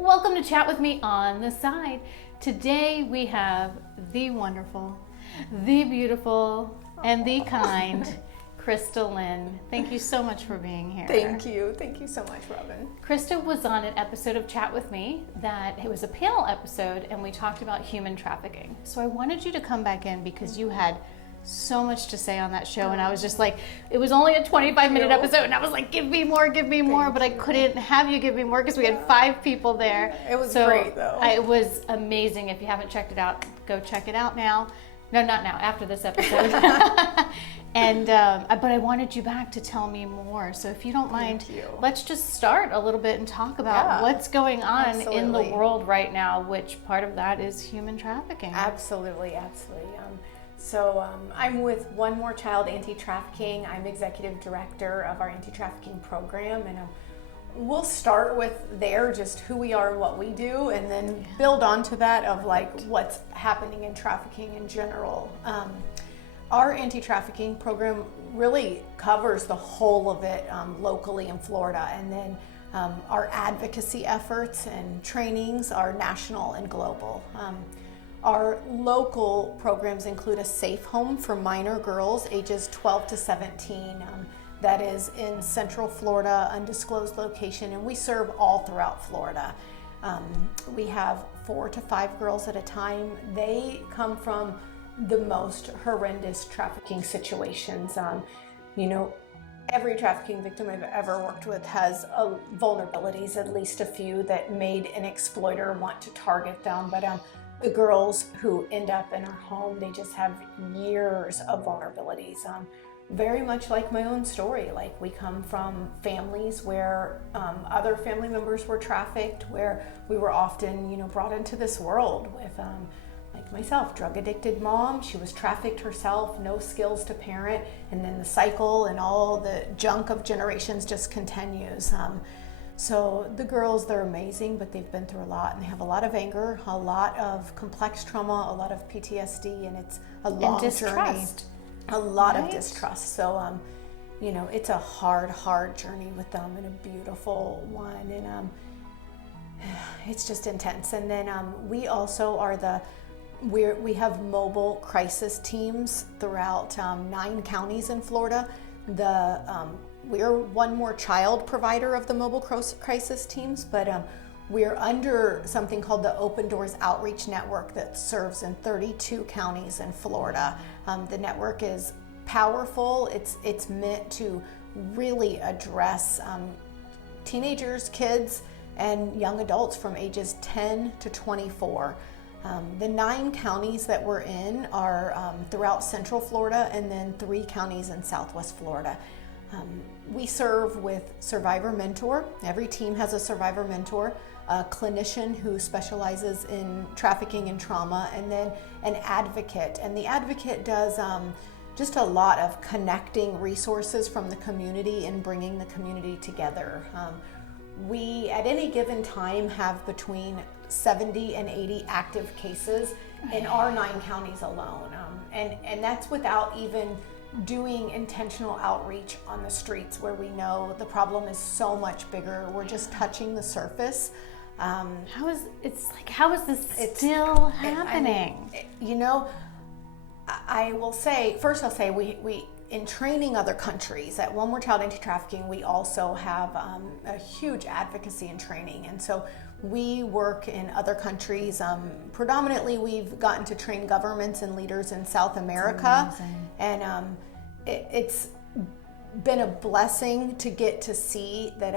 Welcome to Chat With Me on the Side. Today we have the wonderful, the beautiful, and the kind Christa Lynn. Thank you so much for being here. Thank you. Thank you so much, Robin. Christa was on an episode of Chat With Me that it was a panel episode and we talked about human trafficking. So I wanted you to come back in because you had so much to say on that show, and I was just like, it was only a 25-minute episode, and I was like, give me more, but I couldn't have you give me more because we had 5 people there. It was great, though. It was amazing. If you haven't checked it out, go check it out now. No, not now, after this episode. And but I wanted you back to tell me more. So if you don't mind, let's just start a little bit and talk about what's going on in the world right now, which part of that is human trafficking. Absolutely. So I'm with One More Child Anti-Trafficking. I'm executive director of our anti-trafficking program, and we'll start with just who we are and what we do, and then build onto that of like what's happening in trafficking in general. Our anti-trafficking program really covers the whole of it locally in Florida, and then our advocacy efforts and trainings are national and global. Our local programs include a safe home for minor girls ages 12 to 17 that is in Central Florida, undisclosed location, and we serve all throughout Florida. We have 4 to 5 girls at a time. They come from the most horrendous trafficking situations. Every trafficking victim I've ever worked with has vulnerabilities, at least a few that made an exploiter want to target them, but the girls who end up in our home, they just have years of vulnerabilities. Very much like my own story. Like, we come from families where other family members were trafficked, where we were often, brought into this world with, like myself, drug addicted mom. She was trafficked herself, no skills to parent, and then the cycle and all the junk of generations just continues. So the girls, they're amazing, but they've been through a lot, and they have a lot of anger, a lot of complex trauma, a lot of PTSD, and it's a long journey. A lot of distrust. So, it's a hard journey with them, and a beautiful one, and it's just intense. And then we also are we have mobile crisis teams throughout 9 counties in Florida. We're One More Child provider of the mobile crisis teams, but we're under something called the Open Doors Outreach Network that serves in 32 counties in Florida. The network is powerful. It's meant to really address teenagers, kids, and young adults from ages 10 to 24. The 9 counties that we're in are throughout Central Florida, and then 3 counties in Southwest Florida. We serve with Survivor Mentor. Every team has a Survivor Mentor, a clinician who specializes in trafficking and trauma, and then an advocate. And the advocate does just a lot of connecting resources from the community and bringing the community together. We, at any given time, have between 70 and 80 active cases in our 9 counties alone. And that's without even doing intentional outreach on the streets, where we know the problem is so much bigger. We're just touching the surface. How is this still happening? I will say, first I'll say we in training other countries at One More Child Anti-Trafficking, we also have a huge advocacy and training. And so we work in other countries. Predominantly, we've gotten to train governments and leaders in South America. And it's been a blessing to get to see that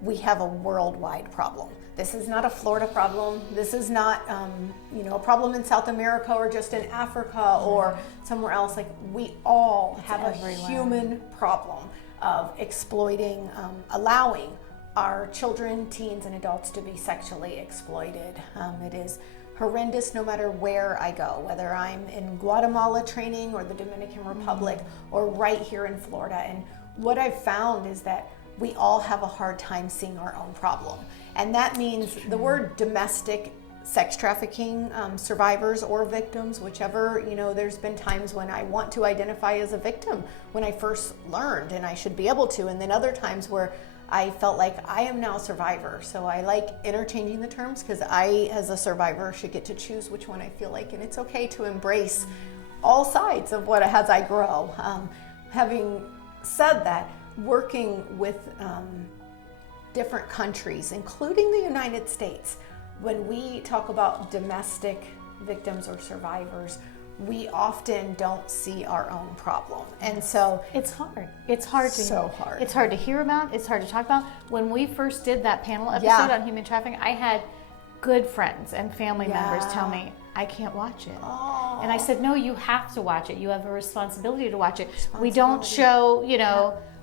we have a worldwide problem. This is not a Florida problem. This is not a problem in South America or just in Africa or somewhere else. Like, we all have a human problem of exploiting, allowing our children, teens, and adults to be sexually exploited. It is horrendous no matter where I go, whether I'm in Guatemala training or the Dominican Republic or right here in Florida. And what I've found is that we all have a hard time seeing our own problem. And that means the word domestic sex trafficking survivors or victims, whichever, there's been times when I want to identify as a victim when I first learned, and I should be able to, and then other times where I felt like I am now a survivor. So I like interchanging the terms because I, as a survivor, should get to choose which one I feel like. And it's okay to embrace all sides of what as I grow. Having said that, working with different countries, including the United States, when we talk about domestic victims or survivors, we often don't see our own problem. And so it's hard. It's hard to so hard. It's hard to hear about, it's hard to talk about. When we first did that panel episode on human trafficking, I had good friends and family members tell me, I can't watch it. Oh. And I said, no, you have to watch it. You have a responsibility to watch it. We don't show,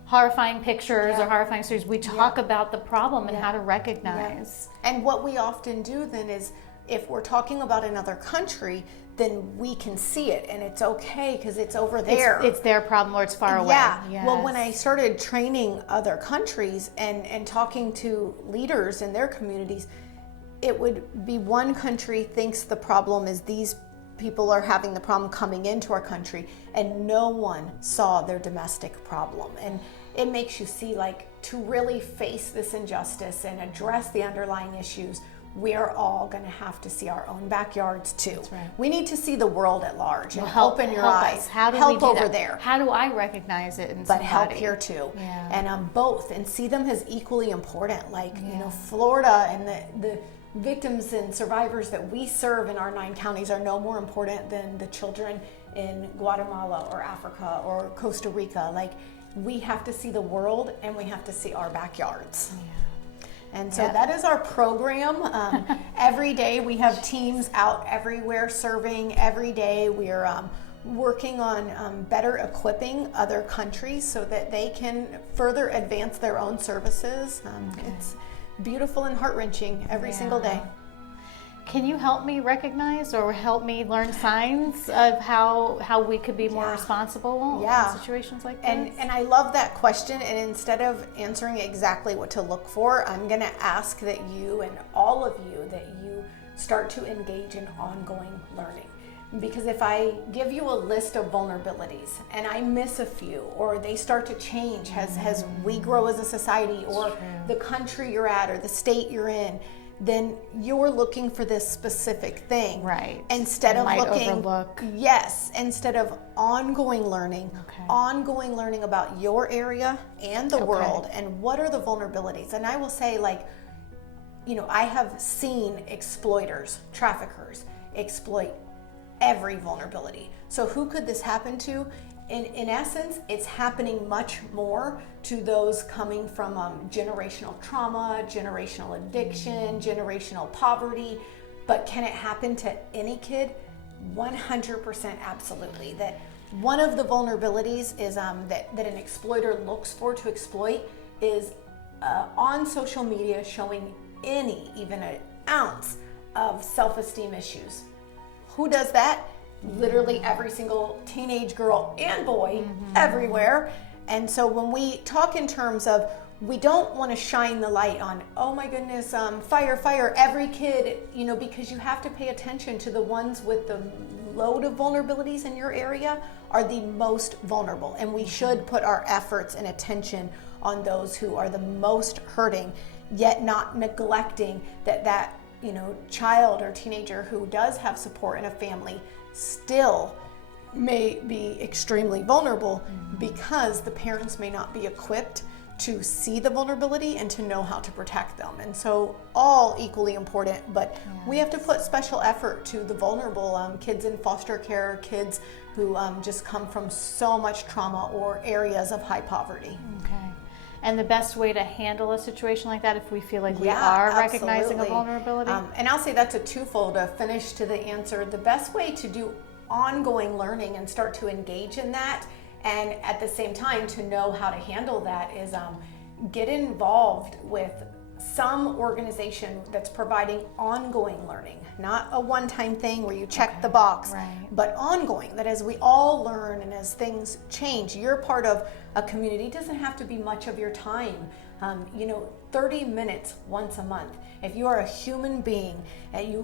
horrifying pictures or horrifying stories. We talk about the problem and how to recognize. And what we often do then is, if we're talking about another country, then we can see it and it's okay because it's over there. It's their problem or it's far away. Yeah. Yes. Well, when I started training other countries and talking to leaders in their communities, it would be one country thinks the problem is these people are having the problem coming into our country, and no one saw their domestic problem. And it makes you see, like, to really face this injustice and address the underlying issues, we are all going to have to see our own backyards too. That's right. We need to see the world at large and Help open your eyes. us. How do help we do over that? there. How do I recognize it in But somebody? help here too. Yeah. And both, and see them as equally important. Like, Florida and the victims and survivors that we serve in our 9 counties are no more important than the children in Guatemala or Africa or Costa Rica. Like, we have to see the world and we have to see our backyards. And so that is our program. Every day we have teams out everywhere serving. Every day we are working on better equipping other countries so that they can further advance their own services. It's beautiful and heart-wrenching every single day. Can you help me recognize or help me learn signs of how we could be more responsible in situations like this? And I love that question. And instead of answering exactly what to look for, I'm going to ask that you and all of you that you start to engage in ongoing learning. Because if I give you a list of vulnerabilities and I miss a few, or they start to change as we grow as a society, or the country you're at, or the state you're in, then you're looking for this specific thing. Right. Instead of looking, overlook. Yes, instead of ongoing learning about your area and the world, and what are the vulnerabilities. And I will say, like, I have seen exploiters, traffickers, exploit every vulnerability. So who could this happen to? In essence, it's happening much more to those coming from generational trauma, generational addiction, generational poverty. But can it happen to any kid? 100% absolutely. That one of the vulnerabilities is that an exploiter looks for to exploit is on social media showing even an ounce of self-esteem issues. Who does that? Literally every single teenage girl and boy everywhere. And so when we talk in terms of, we don't want to shine the light on, oh my goodness, fire, every kid, because you have to pay attention to the ones with the load of vulnerabilities in your area are the most vulnerable. And we should put our efforts and attention on those who are the most hurting, yet not neglecting that child or teenager who does have support in a family still may be extremely vulnerable because the parents may not be equipped to see the vulnerability and to know how to protect them. And so all equally important, but we have to put special effort to the vulnerable kids in foster care, kids who just come from so much trauma or areas of high poverty. Okay. And the best way to handle a situation like that, if we feel like we are recognizing a vulnerability? And I'll say that's a twofold to finish to the answer. The best way to do ongoing learning and start to engage in that, and at the same time to know how to handle that, is get involved with some organization that's providing ongoing learning, not a one-time thing where you check the box, but ongoing, that as we all learn and as things change, you're part of a community. It doesn't have to be much of your time. 30 minutes once a month. If you are a human being and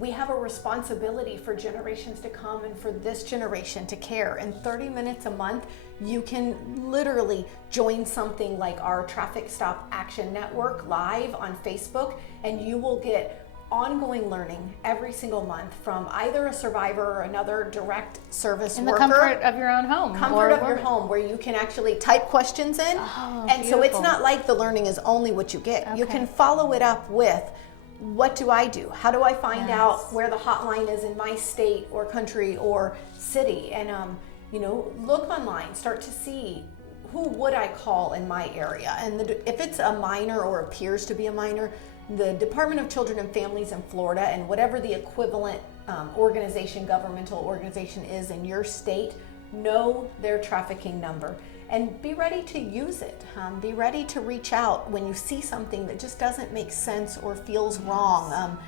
we have a responsibility for generations to come and for this generation to care. And 30 minutes a month, you can literally join something like our Traffic Stop Action Network live on Facebook, and you will get ongoing learning every single month from either a survivor or another direct service worker. In the comfort of your own home. Comfort of your home, where you can actually type questions in. Oh, and beautiful. so it's not like the learning is only what you get. You can follow it up with, what do I do? How do I find out where the hotline is in my state or country or city? And, look online, start to see, who would I call in my area? And if it's a minor or appears to be a minor, the Department of Children and Families in Florida, and whatever the equivalent governmental organization is in your state, know their trafficking number and be ready to use it. Be ready to reach out when you see something that just doesn't make sense or feels wrong.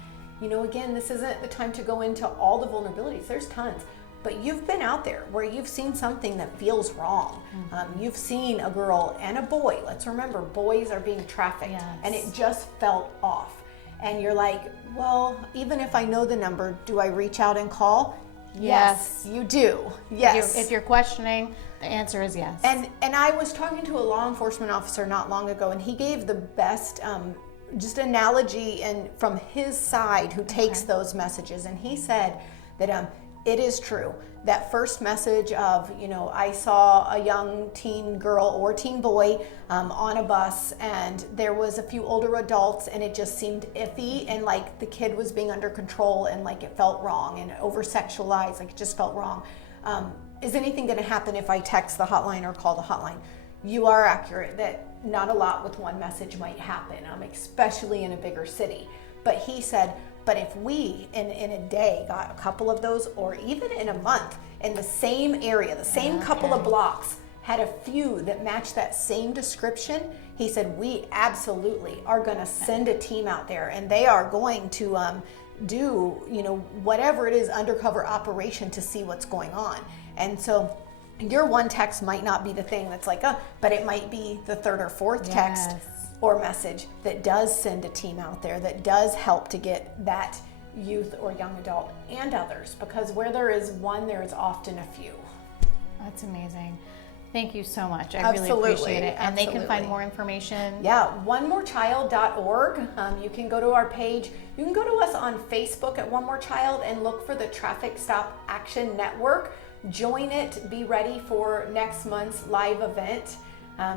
Again, this isn't the time to go into all the vulnerabilities. There's tons. But you've been out there where you've seen something that feels wrong. You've seen a girl and a boy. Let's remember, boys are being trafficked, and it just felt off. And you're like, well, even if I know the number, do I reach out and call? Yes, you do. Yes. If you're questioning, the answer is yes. And I was talking to a law enforcement officer not long ago, and he gave the best just analogy and from his side who takes those messages. And he said that it is true. That first message of, I saw a young teen girl or teen boy on a bus, and there was a few older adults, and it just seemed iffy, and like the kid was being under control, and like it felt wrong, and over-sexualized, like it just felt wrong. Is anything going to happen if I text the hotline or call the hotline? You are accurate that not a lot with one message might happen, especially in a bigger city. But he said, but if we, in a day, got a couple of those, or even in a month, in the same area, the same couple of blocks, had a few that matched that same description, he said, we absolutely are going to send a team out there, and they are going to do, whatever it is, undercover operation to see what's going on. And so your one text might not be the thing that's like, but it might be the third or fourth text or message that does send a team out there, that does help to get that youth or young adult and others, because where there is one, there is often a few. That's amazing. Thank you so much. I really appreciate it. And they can find more information. Yeah, onemorechild.org. You can go to our page. You can go to us on Facebook at One More Child and look for the Traffic Stop Action Network. Join it. Be ready for next month's live event.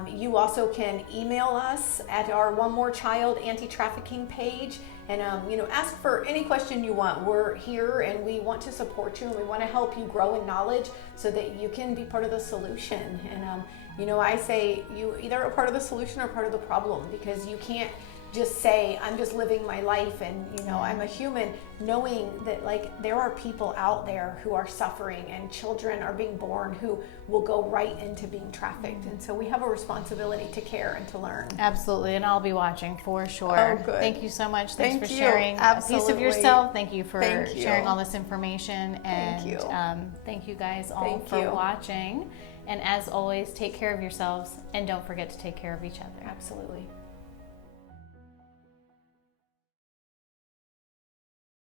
You also can email us at our One More Child Anti-Trafficking page, and ask for any question you want. We're here and we want to support you, and we want to help you grow in knowledge so that you can be part of the solution. And I say you either are part of the solution or part of the problem, because you can't just say I'm just living my life and I'm a human, knowing that like there are people out there who are suffering, and children are being born who will go right into being trafficked. And so we have a responsibility to care and to learn. Absolutely, and I'll be watching for sure. Oh, good. Thank you so much. Thanks for you. sharing a piece of yourself. Thank you for Thank you. sharing all this information. And Thank you. Thank you guys all Thank for you. watching. And as always, take care of yourselves, and don't forget to take care of each other. Absolutely.